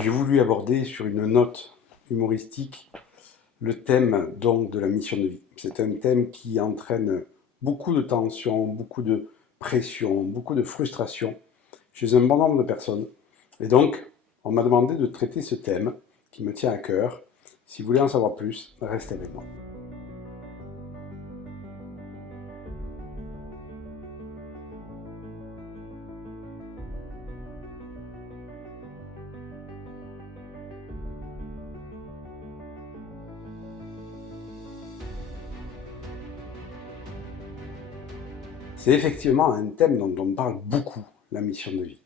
J'ai voulu aborder sur une note humoristique le thème donc de la mission de vie. C'est un thème qui entraîne beaucoup de tension, beaucoup de pression, beaucoup de frustration chez un bon nombre de personnes. Et donc, on m'a demandé de traiter ce thème qui me tient à cœur. Si vous voulez en savoir plus, restez avec moi. C'est effectivement un thème dont on parle beaucoup, la mission de vie.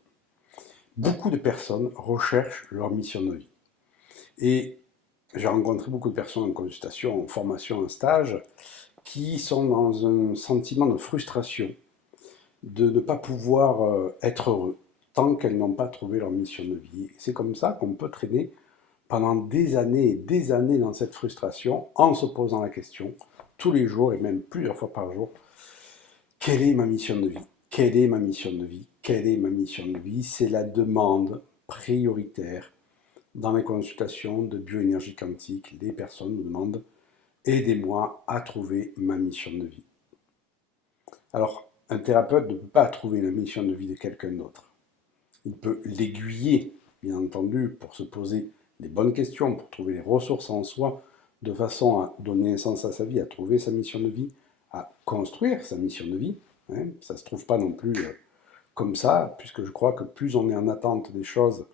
Beaucoup de personnes recherchent leur mission de vie. Et j'ai rencontré beaucoup de personnes en consultation, en formation, en stage, qui sont dans un sentiment de frustration, de ne pas pouvoir être heureux, tant qu'elles n'ont pas trouvé leur mission de vie. C'est comme ça qu'on peut traîner pendant des années et des années dans cette frustration, en se posant la question, tous les jours et même plusieurs fois par jour, quelle est ma mission de vie? Quelle est ma mission de vie? Quelle est ma mission de vie? C'est la demande prioritaire dans les consultations de bioénergie quantique. Les personnes nous demandent aidez-moi à trouver ma mission de vie. Alors, un thérapeute ne peut pas trouver la mission de vie de quelqu'un d'autre. Il peut l'aiguiller, bien entendu, pour se poser les bonnes questions, pour trouver les ressources en soi, de façon à donner un sens à sa vie, à trouver sa mission de vie, à construire sa mission de vie. Hein. Ça ne se trouve pas non plus comme ça, puisque je crois que plus on est en attente des choses,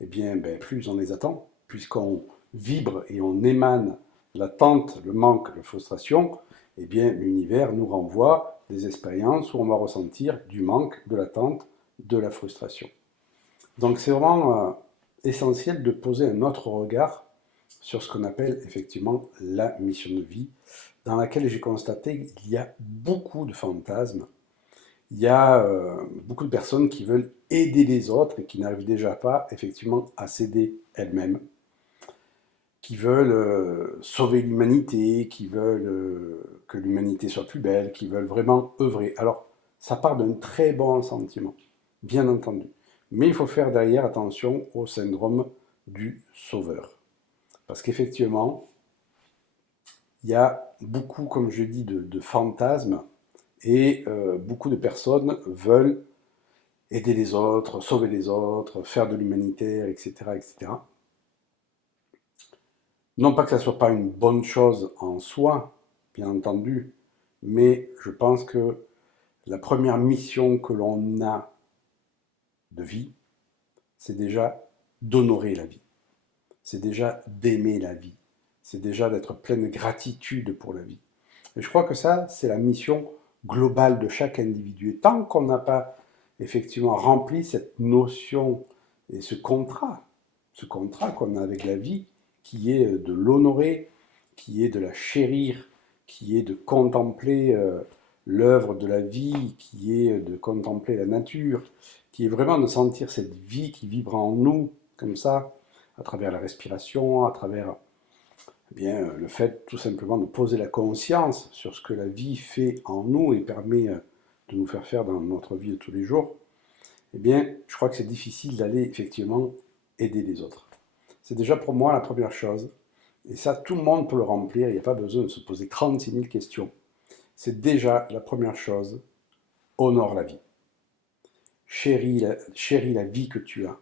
eh bien, plus on les attend, puisqu'on vibre et on émane l'attente, le manque, la frustration, eh bien, l'univers nous renvoie des expériences où on va ressentir du manque, de l'attente, de la frustration. Donc c'est vraiment essentiel de poser un autre regard sur ce qu'on appelle effectivement la mission de vie, dans laquelle j'ai constaté qu'il y a beaucoup de fantasmes, il y a beaucoup de personnes qui veulent aider les autres et qui n'arrivent déjà pas effectivement à s'aider elles-mêmes, qui veulent sauver l'humanité, qui veulent que l'humanité soit plus belle, qui veulent vraiment œuvrer. Alors, ça part d'un très bon sentiment, bien entendu. Mais il faut faire derrière attention au syndrome du sauveur. Parce qu'effectivement, il y a beaucoup, comme je dis, de fantasmes et beaucoup de personnes veulent aider les autres, sauver les autres, faire de l'humanitaire, etc., etc. Non pas que ça ne soit pas une bonne chose en soi, bien entendu, mais je pense que la première mission que l'on a de vie, c'est déjà d'honorer la vie. C'est déjà d'aimer la vie. C'est déjà d'être plein de gratitude pour la vie. Et je crois que ça, c'est la mission globale de chaque individu. Et tant qu'on n'a pas effectivement rempli cette notion et ce contrat qu'on a avec la vie, qui est de l'honorer, qui est de la chérir, qui est de contempler l'œuvre de la vie, qui est de contempler la nature, qui est vraiment de sentir cette vie qui vibre en nous, comme ça, à travers la respiration, à travers eh bien, le fait tout simplement de poser la conscience sur ce que la vie fait en nous et permet de nous faire faire dans notre vie de tous les jours, eh bien, je crois que c'est difficile d'aller effectivement aider les autres. C'est déjà pour moi la première chose. Et ça, tout le monde peut le remplir, il n'y a pas besoin de se poser 36 000 questions. C'est déjà la première chose, honore la vie. Chéris la vie que tu as.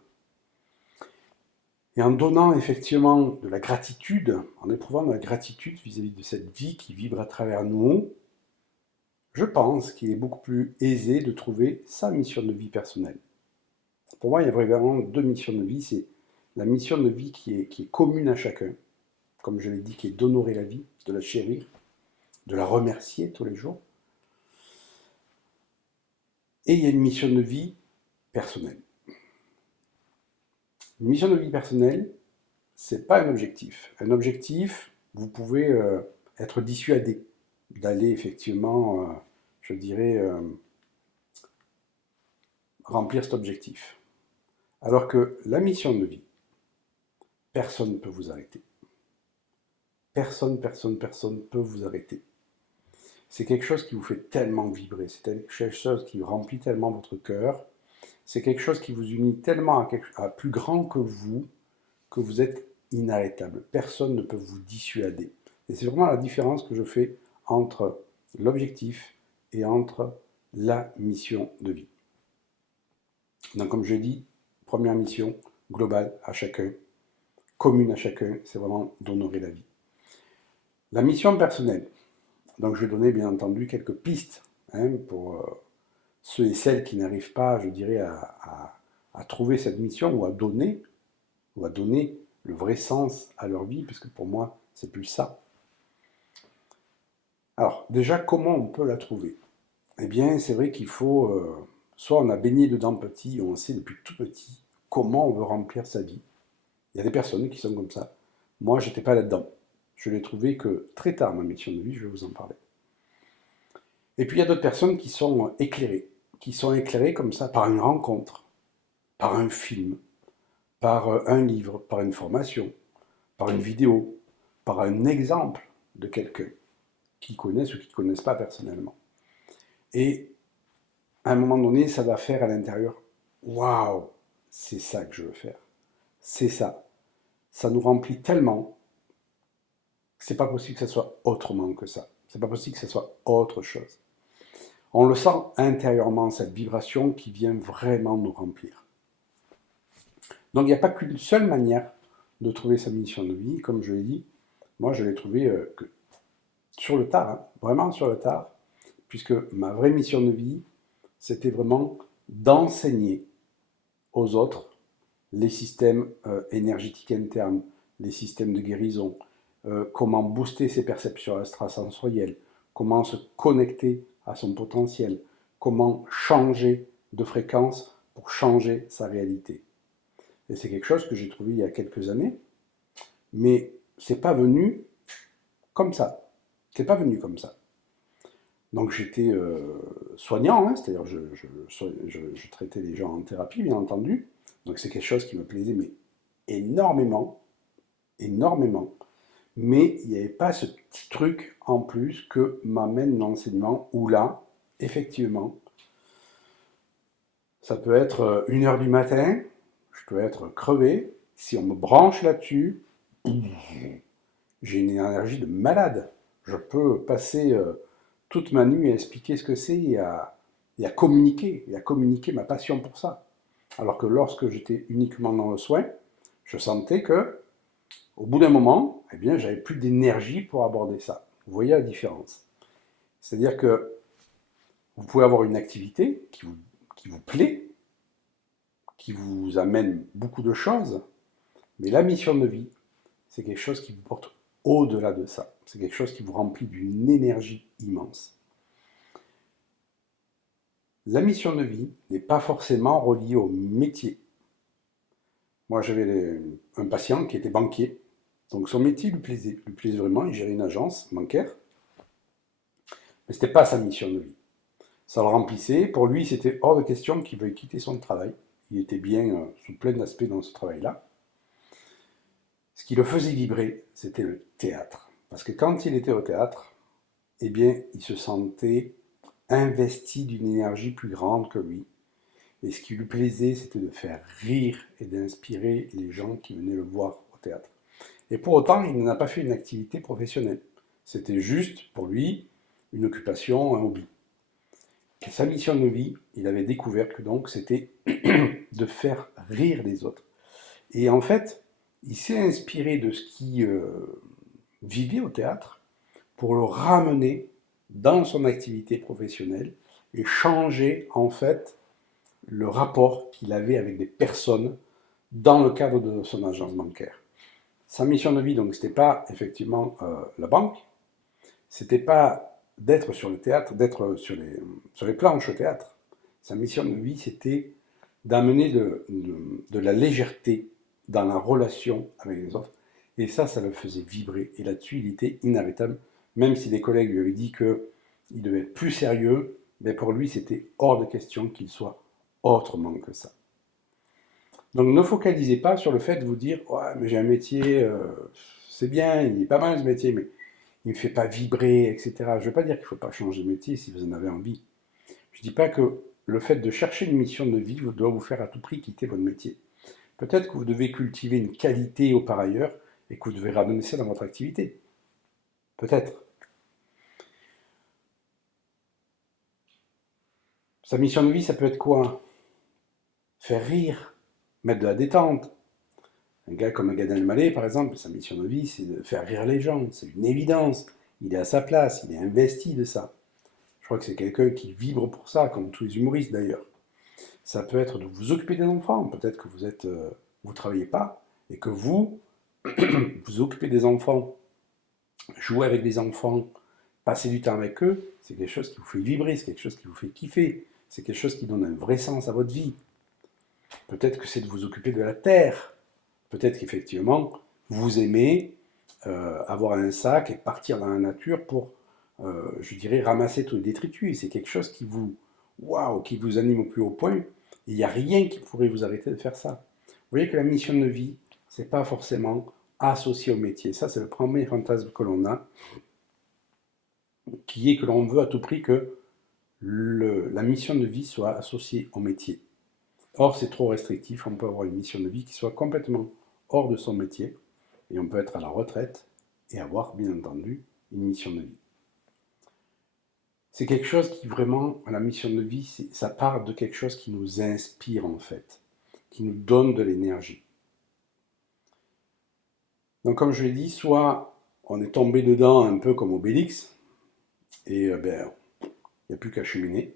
Et en donnant effectivement de la gratitude, en éprouvant de la gratitude vis-à-vis de cette vie qui vibre à travers nous, je pense qu'il est beaucoup plus aisé de trouver sa mission de vie personnelle. Pour moi, il y a vraiment deux missions de vie. C'est la mission de vie qui est commune à chacun, comme je l'ai dit, qui est d'honorer la vie, de la chérir, de la remercier tous les jours. Et il y a une mission de vie personnelle. Une mission de vie personnelle, c'est pas un objectif. Un objectif, vous pouvez être dissuadé d'aller effectivement, je dirais, remplir cet objectif. Alors que la mission de vie, personne ne peut vous arrêter. Personne, personne, personne ne peut vous arrêter. C'est quelque chose qui vous fait tellement vibrer, c'est quelque chose qui remplit tellement votre cœur, c'est quelque chose qui vous unit tellement à plus grand que vous êtes inarrêtable. Personne ne peut vous dissuader. Et c'est vraiment la différence que je fais entre l'objectif et entre la mission de vie. Donc comme je l'ai dit, première mission globale à chacun, commune à chacun, c'est vraiment d'honorer la vie. La mission personnelle. Donc je vais donner bien entendu quelques pistes pour ceux et celles qui n'arrivent pas, je dirais, à trouver cette mission ou à donner le vrai sens à leur vie, puisque pour moi, c'est plus ça. Alors, déjà, comment on peut la trouver? Eh bien, c'est vrai qu'il faut, soit on a baigné dedans petit, on sait depuis tout petit comment on veut remplir sa vie. Il y a des personnes qui sont comme ça. Moi, je n'étais pas là-dedans. Je l'ai trouvé que très tard, ma mission de vie, je vais vous en parler. Et puis, il y a d'autres personnes qui sont éclairées comme ça par une rencontre, par un film, par un livre, par une formation, par une vidéo, par un exemple de quelqu'un qui connaissent ou qui ne connaissent pas personnellement. Et à un moment donné, ça va faire à l'intérieur, waouh, c'est ça que je veux faire. C'est ça. Ça nous remplit tellement que c'est pas possible que ça soit autrement que ça. C'est pas possible que ça soit autre chose. On le sent intérieurement, cette vibration qui vient vraiment nous remplir. Donc il n'y a pas qu'une seule manière de trouver sa mission de vie. Comme je l'ai dit, moi je l'ai trouvé sur le tard, hein, vraiment sur le tard, puisque ma vraie mission de vie, c'était vraiment d'enseigner aux autres les systèmes énergétiques internes, les systèmes de guérison, comment booster ses perceptions extrasensorielles, comment se connecter à son potentiel, comment changer de fréquence pour changer sa réalité. Et c'est quelque chose que j'ai trouvé il y a quelques années, mais c'est pas venu comme ça. C'est pas venu comme ça. Donc j'étais soignant, hein, c'est-à-dire je traitais les gens en thérapie, bien entendu. Donc c'est quelque chose qui me plaisait, mais énormément, énormément. Mais il n'y avait pas ce petit truc en plus que m'amène l'enseignement, où là, effectivement, ça peut être 1h du matin, je peux être crevé, si on me branche là-dessus, j'ai une énergie de malade. Je peux passer toute ma nuit à expliquer ce que c'est et à communiquer ma passion pour ça. Alors que lorsque j'étais uniquement dans le soin, je sentais que, au bout d'un moment, eh bien, j'avais plus d'énergie pour aborder ça. Vous voyez la différence. C'est-à-dire que vous pouvez avoir une activité qui vous plaît, qui vous amène beaucoup de choses, mais la mission de vie, c'est quelque chose qui vous porte au-delà de ça. C'est quelque chose qui vous remplit d'une énergie immense. La mission de vie n'est pas forcément reliée au métier. Moi, j'avais un patient qui était banquier, donc son métier lui plaisait vraiment, il gérait une agence bancaire, mais ce n'était pas sa mission de vie. Ça le remplissait, pour lui, c'était hors de question qu'il veuille quitter son travail. Il était bien sous plein d'aspects dans ce travail-là. Ce qui le faisait vibrer, c'était le théâtre. Parce que quand il était au théâtre, eh bien, il se sentait investi d'une énergie plus grande que lui. Et ce qui lui plaisait, c'était de faire rire et d'inspirer les gens qui venaient le voir au théâtre. Et pour autant, il n'a pas fait une activité professionnelle. C'était juste, pour lui, une occupation, un hobby. Et sa mission de vie, il avait découvert que donc c'était de faire rire les autres. Et en fait, il s'est inspiré de ce qui vivait au théâtre pour le ramener dans son activité professionnelle et changer en fait le rapport qu'il avait avec des personnes dans le cadre de son agence bancaire. Sa mission de vie, donc, c'était pas effectivement la banque, c'était pas d'être sur le théâtre, d'être sur les planches au théâtre. Sa mission de vie, c'était d'amener de la légèreté dans la relation avec les autres. Et ça le faisait vibrer. Et là-dessus, il était inarrêtable. Même si des collègues lui avaient dit qu'il devait être plus sérieux, mais pour lui, c'était hors de question qu'il soit autrement que ça. Donc ne focalisez pas sur le fait de vous dire « Ouais, mais j'ai un métier, c'est bien, il est pas mal ce métier, mais il ne me fait pas vibrer, etc. Je ne veux pas dire qu'il ne faut pas changer de métier si vous en avez envie. Je ne dis pas que le fait de chercher une mission de vie doit vous faire à tout prix quitter votre métier. Peut-être que vous devez cultiver une qualité au par ailleurs et que vous devez ramener ça dans votre activité. Peut-être. Sa mission de vie, ça peut être quoi? Faire rire, mettre de la détente. Un gars comme Gad Elmaleh, par exemple, sa mission de vie, c'est de faire rire les gens. C'est une évidence. Il est à sa place, il est investi de ça. Je crois que c'est quelqu'un qui vibre pour ça, comme tous les humoristes d'ailleurs. Ça peut être de vous occuper des enfants. Peut-être que vous travaillez pas et que vous vous occupez des enfants, jouer avec des enfants, passer du temps avec eux, c'est quelque chose qui vous fait vibrer, c'est quelque chose qui vous fait kiffer, c'est quelque chose qui donne un vrai sens à votre vie. Peut-être que c'est de vous occuper de la terre. Peut-être qu'effectivement, vous aimez avoir un sac et partir dans la nature pour, je dirais, ramasser tous les détritus. C'est quelque chose qui vous, waouh, qui vous anime au plus haut point. Il n'y a rien qui pourrait vous arrêter de faire ça. Vous voyez que la mission de vie, c'est pas forcément associé au métier. Ça, c'est le premier fantasme que l'on a, qui est que l'on veut à tout prix que la mission de vie soit associée au métier. Or, c'est trop restrictif. On peut avoir une mission de vie qui soit complètement hors de son métier et on peut être à la retraite et avoir, bien entendu, une mission de vie. C'est quelque chose qui vraiment, la mission de vie, ça part de quelque chose qui nous inspire en fait, qui nous donne de l'énergie. Donc comme je l'ai dit, soit on est tombé dedans un peu comme Obélix, et ben, il n'y a plus qu'à cheminer,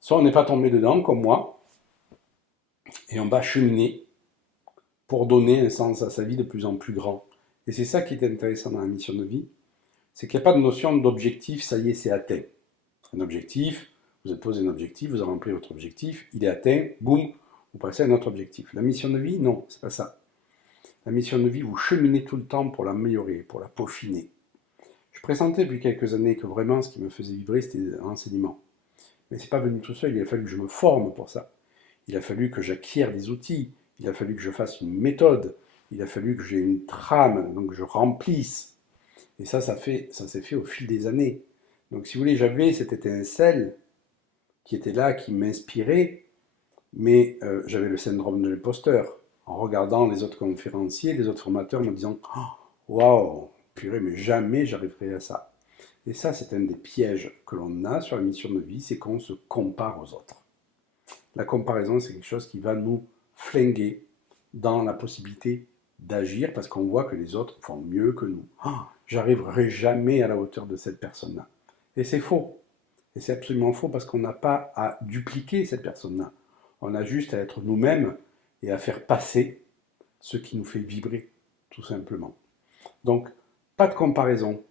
soit on n'est pas tombé dedans comme moi, et on va cheminer pour donner un sens à sa vie de plus en plus grand. Et c'est ça qui est intéressant dans la mission de vie, c'est qu'il n'y a pas de notion d'objectif, ça y est, c'est atteint. Un objectif, vous êtes posé un objectif, vous avez rempli votre objectif, il est atteint, boum, vous passez à un autre objectif. La mission de vie, non, c'est pas ça. La mission de vie, vous cheminez tout le temps pour l'améliorer, pour la peaufiner. Je pressentais depuis quelques années que vraiment ce qui me faisait vibrer, c'était l'enseignement. Mais c'est pas venu tout seul, il a fallu que je me forme pour ça. Il a fallu que j'acquière des outils, il a fallu que je fasse une méthode, il a fallu que j'ai une trame, donc je remplisse. Et ça s'est fait au fil des années. Donc si vous voulez, j'avais cette étincelle qui était là, qui m'inspirait, mais j'avais le syndrome de l'imposteur. En regardant les autres conférenciers, les autres formateurs, me disant waouh, purée, mais jamais j'arriverai à ça. Et ça, c'est un des pièges que l'on a sur la mission de vie, c'est qu'on se compare aux autres. La comparaison, c'est quelque chose qui va nous flinguer dans la possibilité d'agir parce qu'on voit que les autres font mieux que nous. Oh, j'arriverai jamais à la hauteur de cette personne-là. Et c'est faux. Et c'est absolument faux parce qu'on n'a pas à dupliquer cette personne-là. On a juste à être nous-mêmes et à faire passer ce qui nous fait vibrer, tout simplement. Donc, pas de comparaison.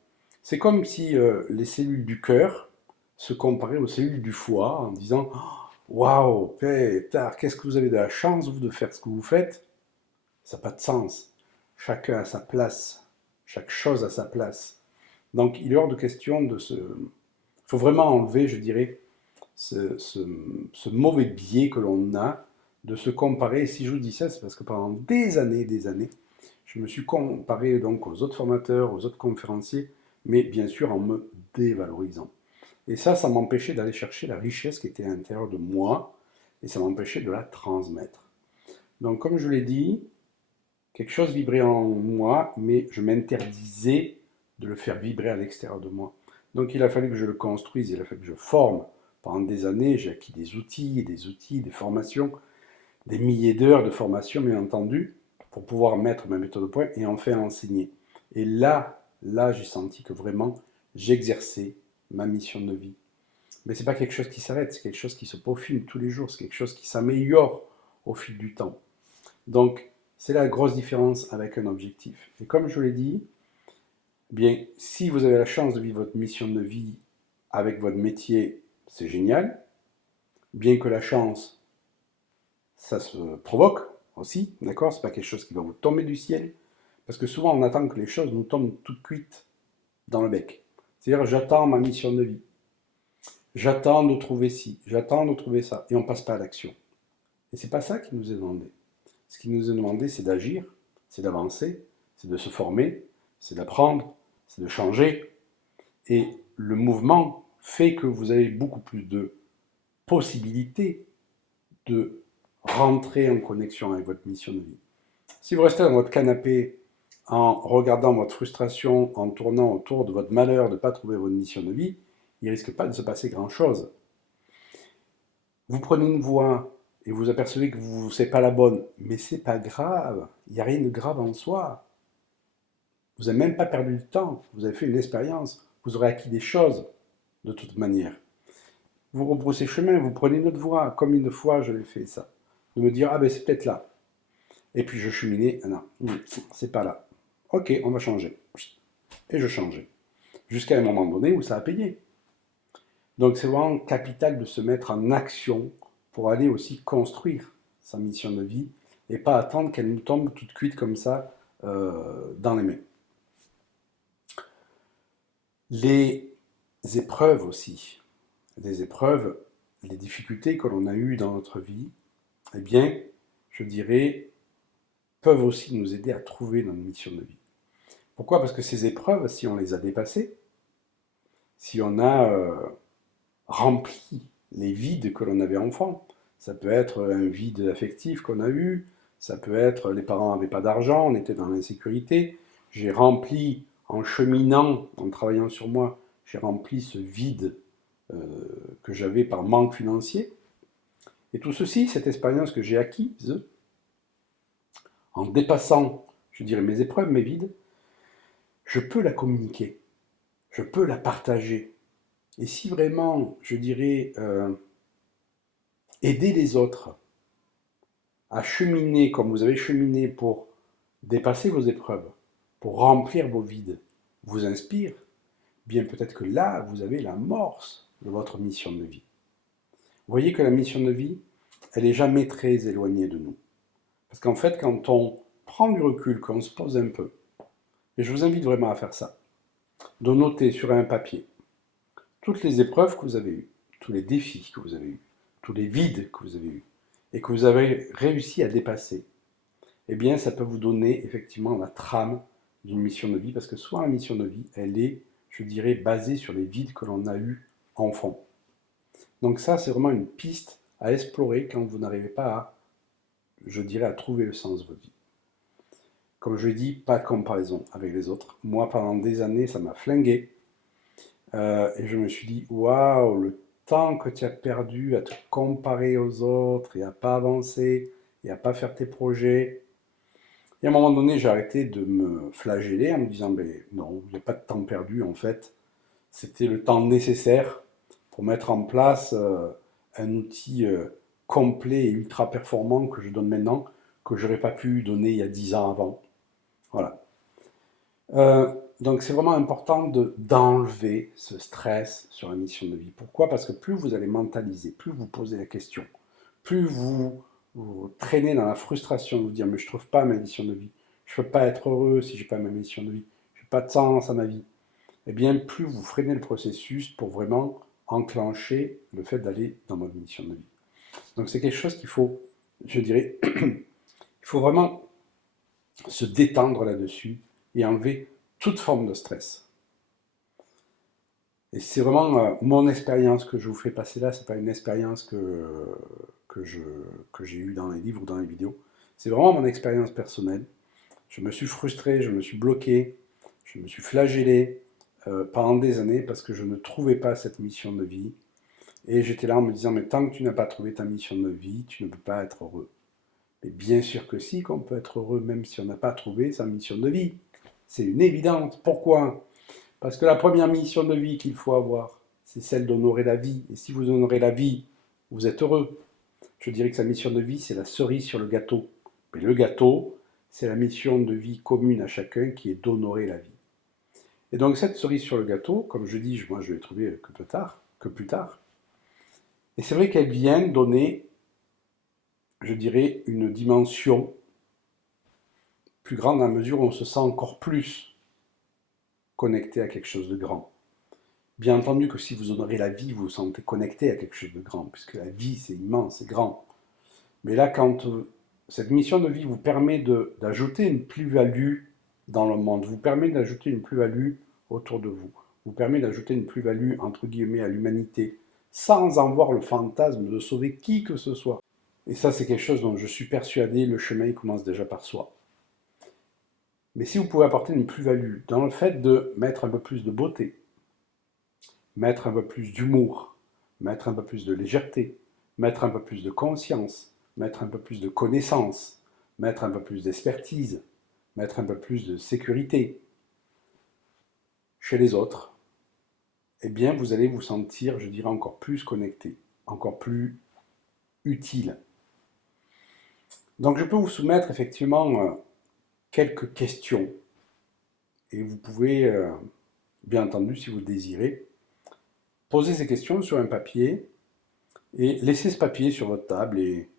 C'est comme si les cellules du cœur se comparaient aux cellules du foie en disant waouh, pétard, qu'est-ce que vous avez de la chance, vous, de faire ce que vous faites? Ça n'a pas de sens. Chacun a sa place. Chaque chose a sa place. Donc, il est hors de question de se. Il faut vraiment enlever, je dirais, ce mauvais biais que l'on a de se comparer. Et si je vous dis ça, c'est parce que pendant des années, je me suis comparé donc aux autres formateurs, aux autres conférenciers, mais bien sûr en me dévalorisant. Et ça m'empêchait d'aller chercher la richesse qui était à l'intérieur de moi, et ça m'empêchait de la transmettre. Donc comme je l'ai dit, quelque chose vibrait en moi, mais je m'interdisais de le faire vibrer à l'extérieur de moi. Donc il a fallu que je le construise, il a fallu que je forme. Pendant des années, j'ai acquis des outils, des formations, des milliers d'heures de formation, bien entendu, pour pouvoir mettre ma méthode au point et enfin enseigner. Et là, j'ai senti que vraiment, j'exerçais ma mission de vie. Mais ce n'est pas quelque chose qui s'arrête, c'est quelque chose qui se peaufine tous les jours, c'est quelque chose qui s'améliore au fil du temps. Donc, c'est la grosse différence avec un objectif. Et comme je l'ai dit, bien, si vous avez la chance de vivre votre mission de vie avec votre métier, c'est génial. Bien que la chance, ça se provoque aussi, d'accord? C'est pas quelque chose qui va vous tomber du ciel. Parce que souvent, on attend que les choses nous tombent toutes cuites dans le bec. C'est-à-dire, j'attends ma mission de vie. J'attends de trouver ci, j'attends de trouver ça. Et on passe pas à l'action. Et c'est pas ça qui nous est demandé. Ce qui nous est demandé, c'est d'agir, c'est d'avancer, c'est de se former, c'est d'apprendre, c'est de changer. Et le mouvement fait que vous avez beaucoup plus de possibilités de rentrer en connexion avec votre mission de vie. Si vous restez dans votre canapé en regardant votre frustration, en tournant autour de votre malheur de ne pas trouver votre mission de vie, il ne risque pas de se passer grand-chose. Vous prenez une voie et vous apercevez que ce n'est pas la bonne, mais ce n'est pas grave, il n'y a rien de grave en soi. Vous n'avez même pas perdu de temps, vous avez fait une expérience, vous aurez acquis des choses de toute manière. Vous rebroussez chemin, vous prenez une autre voie, comme une fois je l'ai fait ça. De me dire, ah ben c'est peut-être là. Et puis je cheminais, ah non, c'est pas là. Ok, on va changer. Et je changeais. Jusqu'à un moment donné où ça a payé. Donc c'est vraiment capital de se mettre en action pour aller aussi construire sa mission de vie et pas attendre qu'elle nous tombe toute cuite comme ça dans les mains. Les épreuves aussi, les épreuves, les difficultés que l'on a eues dans notre vie, eh bien, je dirais, peuvent aussi nous aider à trouver notre mission de vie. Pourquoi? Parce que ces épreuves, si on les a dépassées, si on a rempli les vides que l'on avait enfant, ça peut être un vide affectif qu'on a eu, ça peut être les parents n'avaient pas d'argent, on était dans l'insécurité, j'ai rempli en cheminant, en travaillant sur moi, j'ai rempli ce vide que j'avais par manque financier. Et tout ceci, cette expérience que j'ai acquise, en dépassant, je dirais, mes épreuves, mes vides, je peux la communiquer, je peux la partager. Et si vraiment, je dirais, aider les autres à cheminer comme vous avez cheminé pour dépasser vos épreuves, pour remplir vos vides, vous inspire, bien peut-être que là, vous avez l'amorce de votre mission de vie. Vous voyez que la mission de vie, elle n'est jamais très éloignée de nous. Parce qu'en fait, quand on prend du recul, qu'on se pose un peu, et je vous invite vraiment à faire ça, de noter sur un papier toutes les épreuves que vous avez eues, tous les défis que vous avez eus, tous les vides que vous avez eus, et que vous avez réussi à dépasser, eh bien, ça peut vous donner effectivement la trame d'une mission de vie, parce que soit la mission de vie, elle est, je dirais, basée sur les vides que l'on a eus enfant. Donc ça, c'est vraiment une piste à explorer quand vous n'arrivez pas à, je dirais, à trouver le sens de votre vie. Comme je l'ai dit, pas de comparaison avec les autres. Moi, pendant des années, ça m'a flingué. Et je me suis dit, waouh, le temps que tu as perdu à te comparer aux autres et à pas avancer et à pas faire tes projets. Et à un moment donné, j'ai arrêté de me flageller en me disant, ben non, il n'y a pas de temps perdu en fait. C'était le temps nécessaire pour mettre en place un outil complet et ultra performant que je donne maintenant, que je n'aurais pas pu donner il y a 10 ans avant. Voilà. Donc c'est vraiment important d'enlever ce stress sur la mission de vie. Pourquoi? Parce que plus vous allez mentaliser, plus vous posez la question, plus vous traînez dans la frustration de vous dire mais je ne trouve pas ma mission de vie, je ne peux pas être heureux si je n'ai pas ma mission de vie, je n'ai pas de sens à ma vie, eh bien plus vous freinez le processus pour vraiment enclencher le fait d'aller dans votre mission de vie. Donc c'est quelque chose qu'il faut, je dirais, il faut vraiment se détendre là-dessus et enlever toute forme de stress. Et c'est vraiment mon expérience que je vous fais passer là, c'est pas une expérience que j'ai eue dans les livres ou dans les vidéos. C'est vraiment mon expérience personnelle. Je me suis frustré, je me suis bloqué, je me suis flagellé pendant des années parce que je ne trouvais pas cette mission de vie. Et j'étais là en me disant, mais tant que tu n'as pas trouvé ta mission de vie, tu ne peux pas être heureux. Mais bien sûr que si, qu'on peut être heureux même si on n'a pas trouvé sa mission de vie. C'est une évidence. Pourquoi? Parce que la première mission de vie qu'il faut avoir, c'est celle d'honorer la vie. Et si vous honorez la vie, vous êtes heureux. Je dirais que sa mission de vie, c'est la cerise sur le gâteau. Mais le gâteau, c'est la mission de vie commune à chacun qui est d'honorer la vie. Et donc cette cerise sur le gâteau, comme je dis, moi je l'ai trouvée que plus tard. Et c'est vrai qu'elle vient donner, je dirais, une dimension plus grande à mesure où on se sent encore plus connecté à quelque chose de grand. Bien entendu que si vous honorez la vie, vous vous sentez connecté à quelque chose de grand, puisque la vie c'est immense, c'est grand. Mais là, quand cette mission de vie vous permet d'ajouter une plus-value dans le monde, vous permet d'ajouter une plus-value autour de vous, vous permet d'ajouter une plus-value, entre guillemets, à l'humanité, sans avoir le fantasme de sauver qui que ce soit. Et ça, c'est quelque chose dont je suis persuadé, le chemin il commence déjà par soi. Mais si vous pouvez apporter une plus-value dans le fait de mettre un peu plus de beauté, mettre un peu plus d'humour, mettre un peu plus de légèreté, mettre un peu plus de conscience, mettre un peu plus de connaissance, mettre un peu plus d'expertise, mettre un peu plus de sécurité chez les autres, eh bien vous allez vous sentir, je dirais, encore plus connecté, encore plus utile. Donc je peux vous soumettre effectivement quelques questions et vous pouvez, bien entendu, si vous le désirez, poser ces questions sur un papier et laisser ce papier sur votre table et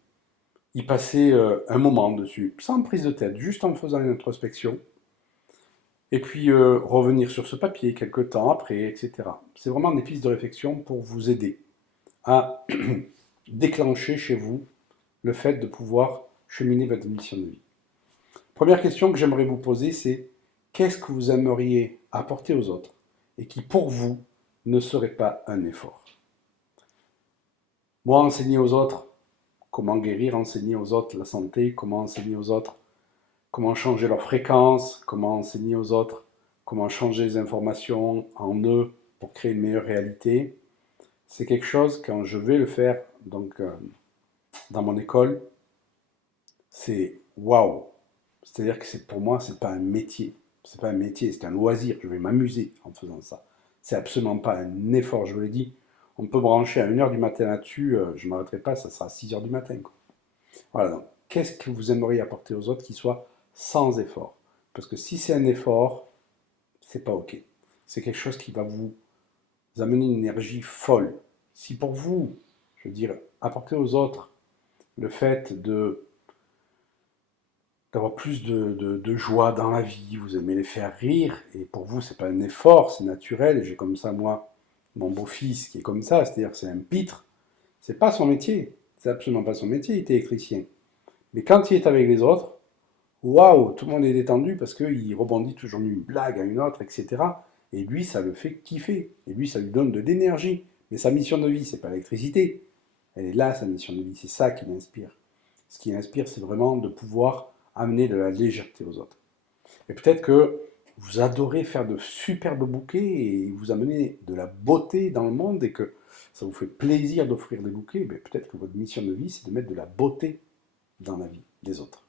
y passer un moment dessus, sans prise de tête, juste en faisant une introspection, et puis revenir sur ce papier quelques temps après, etc. C'est vraiment des pistes de réflexion pour vous aider à déclencher chez vous le fait de pouvoir cheminer votre mission de vie. Première question que j'aimerais vous poser, c'est qu'est-ce que vous aimeriez apporter aux autres et qui pour vous ne serait pas un effort? Moi, enseigner aux autres comment guérir, enseigner aux autres la santé, comment enseigner aux autres comment changer leur fréquence, comment enseigner aux autres, comment changer les informations en eux pour créer une meilleure réalité. C'est quelque chose, quand je vais le faire donc, dans mon école, c'est waouh. C'est-à-dire que pour moi, c'est pas un métier. C'est pas un métier, c'est un loisir. Je vais m'amuser en faisant ça. C'est absolument pas un effort, je vous l'ai dit. On peut brancher à 1h du matin là-dessus, je ne m'arrêterai pas, ça sera à 6h du matin, quoi. Voilà, donc qu'est-ce que vous aimeriez apporter aux autres qui soit sans effort? Parce que si c'est un effort, c'est pas OK. C'est quelque chose qui va vous amener une énergie folle. Si pour vous, je veux dire, apporter aux autres le fait d'avoir plus de joie dans la vie, vous aimez les faire rire, et pour vous, c'est pas un effort, c'est naturel. J'ai comme ça, moi, mon beau-fils qui est comme ça, c'est-à-dire c'est un pitre. C'est pas son métier, c'est absolument pas son métier, il est électricien. Mais quand il est avec les autres, waouh, tout le monde est détendu parce qu'il rebondit toujours d'une blague à une autre, etc. Et lui, ça le fait kiffer. Et lui, ça lui donne de l'énergie. Mais sa mission de vie, c'est pas l'électricité. Elle est là, sa mission de vie. C'est ça qui l'inspire. Ce qui l'inspire, c'est vraiment de pouvoir amener de la légèreté aux autres. Et peut-être que vous adorez faire de superbes bouquets et vous amener de la beauté dans le monde et que ça vous fait plaisir d'offrir des bouquets. Mais peut-être que votre mission de vie, c'est de mettre de la beauté dans la vie des autres.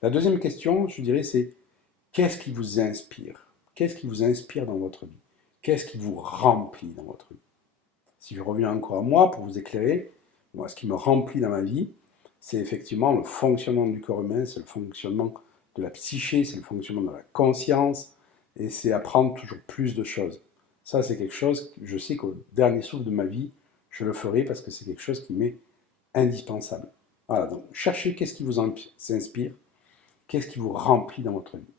La deuxième question, je dirais, c'est qu'est-ce qui vous inspire? Qu'est-ce qui vous inspire dans votre vie? Qu'est-ce qui vous remplit dans votre vie? Si je reviens encore à moi pour vous éclairer, moi, ce qui me remplit dans ma vie, c'est effectivement le fonctionnement du corps humain, c'est le fonctionnement de la psyché, c'est le fonctionnement de la conscience, et c'est apprendre toujours plus de choses. Ça, c'est quelque chose, je sais qu'au dernier souffle de ma vie, je le ferai parce que c'est quelque chose qui m'est indispensable. Voilà, donc cherchez qu'est-ce qui vous inspire, qu'est-ce qui vous remplit dans votre vie.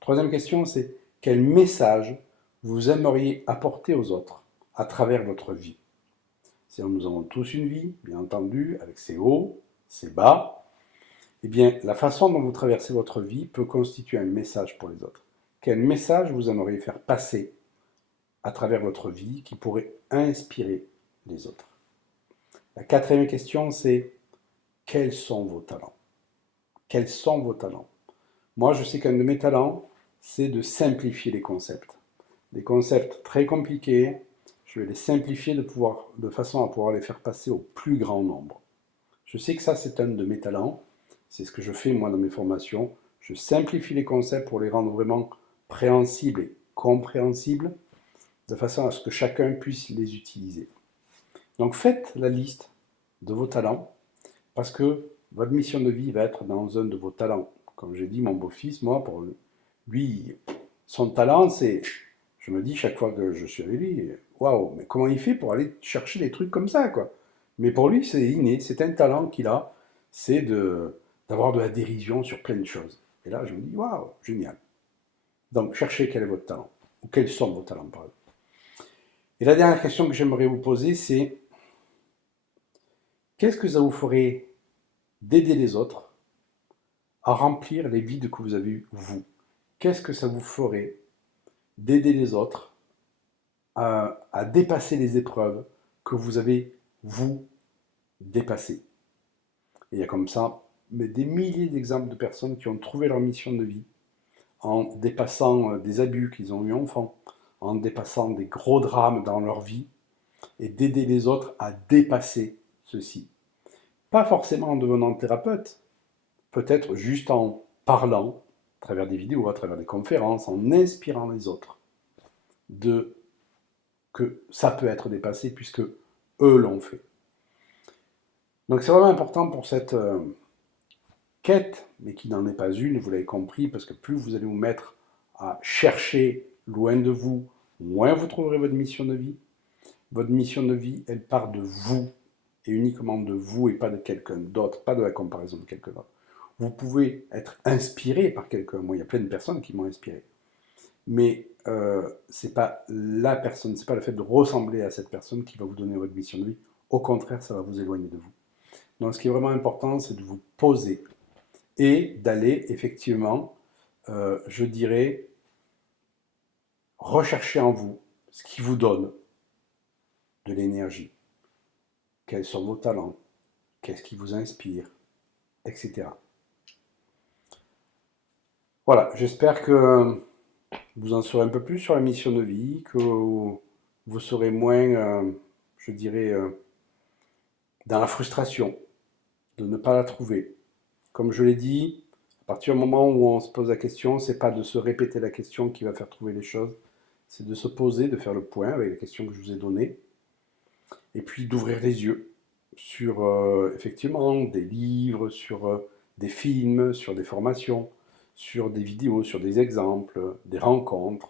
Troisième question, c'est quel message vous aimeriez apporter aux autres à travers votre vie? Nous avons tous une vie, bien entendu, avec ses hauts, ses bas. Eh bien, la façon dont vous traversez votre vie peut constituer un message pour les autres. Quel message vous aimeriez faire passer à travers votre vie qui pourrait inspirer les autres? La quatrième question, c'est quels sont vos talents? Quels sont vos talents? Moi, je sais qu'un de mes talents, c'est de simplifier les concepts. Des concepts très compliqués, je vais les simplifier de façon à pouvoir les faire passer au plus grand nombre. Je sais que ça, c'est un de mes talents. C'est ce que je fais, moi, dans mes formations. Je simplifie les concepts pour les rendre vraiment préhensibles et compréhensibles, de façon à ce que chacun puisse les utiliser. Donc, faites la liste de vos talents, parce que votre mission de vie va être dans un de vos talents. Comme j'ai dit, mon beau-fils, moi, pour lui, son talent, c'est, je me dis chaque fois que je suis avec lui, waouh, mais comment il fait pour aller chercher des trucs comme ça, quoi? Mais pour lui, c'est inné, c'est un talent qu'il a, c'est d'avoir de la dérision sur plein de choses. Et là, je me dis, waouh, génial. Donc, cherchez quel est votre talent, ou quels sont vos talents, par exemple. Et la dernière question que j'aimerais vous poser, c'est qu'est-ce que ça vous ferait d'aider les autres à remplir les vides que vous avez, vous? qu'est-ce que ça vous ferait d'aider les autres à dépasser les épreuves que vous avez, vous, dépassées. Et il y a comme ça mais des milliers d'exemples de personnes qui ont trouvé leur mission de vie en dépassant des abus qu'ils ont eu enfant, en dépassant des gros drames dans leur vie, et d'aider les autres à dépasser ceci. Pas forcément en devenant thérapeute, peut-être juste en parlant, à travers des vidéos, à travers des conférences, en inspirant les autres que ça peut être dépassé puisque eux l'ont fait. Donc c'est vraiment important pour cette quête, mais qui n'en est pas une, vous l'avez compris, parce que plus vous allez vous mettre à chercher loin de vous, moins vous trouverez votre mission de vie. Votre mission de vie, elle part de vous, et uniquement de vous et pas de quelqu'un d'autre, pas de la comparaison de quelqu'un d'autre. Vous pouvez être inspiré par quelqu'un. Moi, il y a plein de personnes qui m'ont inspiré. Mais c'est pas la personne, c'est pas le fait de ressembler à cette personne qui va vous donner votre mission de vie. Au contraire, ça va vous éloigner de vous. Donc, ce qui est vraiment important, c'est de vous poser et d'aller effectivement, je dirais, rechercher en vous ce qui vous donne de l'énergie. Quels sont vos talents? Qu'est-ce qui vous inspire? Etc. Voilà, j'espère que vous en saurez un peu plus sur la mission de vie, que vous serez moins, je dirais, dans la frustration de ne pas la trouver. Comme je l'ai dit, à partir du moment où on se pose la question, c'est pas de se répéter la question qui va faire trouver les choses, c'est de se poser, de faire le point avec les questions que je vous ai données, et puis d'ouvrir les yeux sur effectivement des livres, sur des films, sur des formations, sur des vidéos, sur des exemples, des rencontres.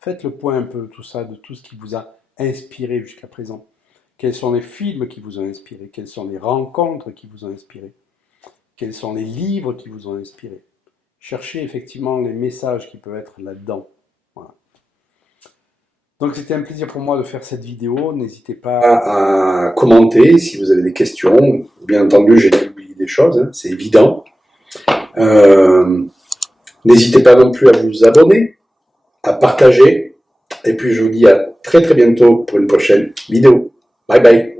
Faites le point un peu tout ça, de tout ce qui vous a inspiré jusqu'à présent. Quels sont les films qui vous ont inspiré? Quelles sont les rencontres qui vous ont inspiré? Quels sont les livres qui vous ont inspiré? Cherchez effectivement les messages qui peuvent être là-dedans. Voilà. Donc c'était un plaisir pour moi de faire cette vidéo. N'hésitez pas à commenter si vous avez des questions. Bien entendu, j'ai oublié des choses, hein, c'est évident. N'hésitez pas non plus à vous abonner, à partager. Et puis je vous dis à très très bientôt pour une prochaine vidéo. Bye bye.